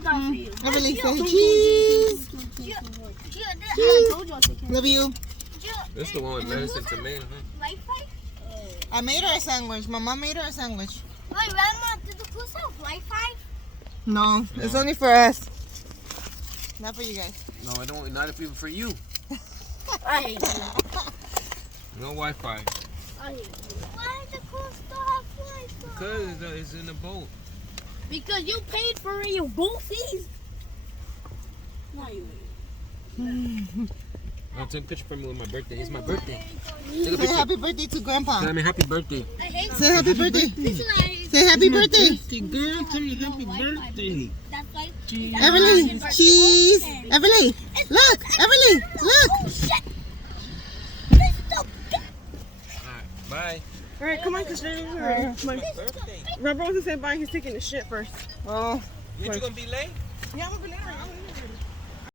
got for you. Everly, say cheese. Cheese. Love you. This is the one with medicine to me, huh? Wi-Fi? I made her a sandwich. My mom made her a sandwich. Wait, Grandma, did the pool have Wi-Fi? No, it's only for us. Not for you guys. No, I don't. Not even for you. I hate you. No Wi-Fi. I hate you. Why does the pool still have Wi-Fi? Because it's in the boat. Because you paid for your boat fees. No, you ain't. I'll take a picture for me with my birthday. It's my birthday. Take a Say picture. happy birthday to Grandpa. Tell me happy birthday. I hate Say happy birthday. This is why I hate Say happy birthday. Girl, tell me happy birthday. That's why. Everly, cheese. Everly, look. Everly, look. Oh, shit. This is the Alright, bye. Alright, come on, Christian. Alright, come on. Birthday. Robert wants to say bye. He's taking the shit first. Oh. You gonna be late? Yeah, I'm gonna be late.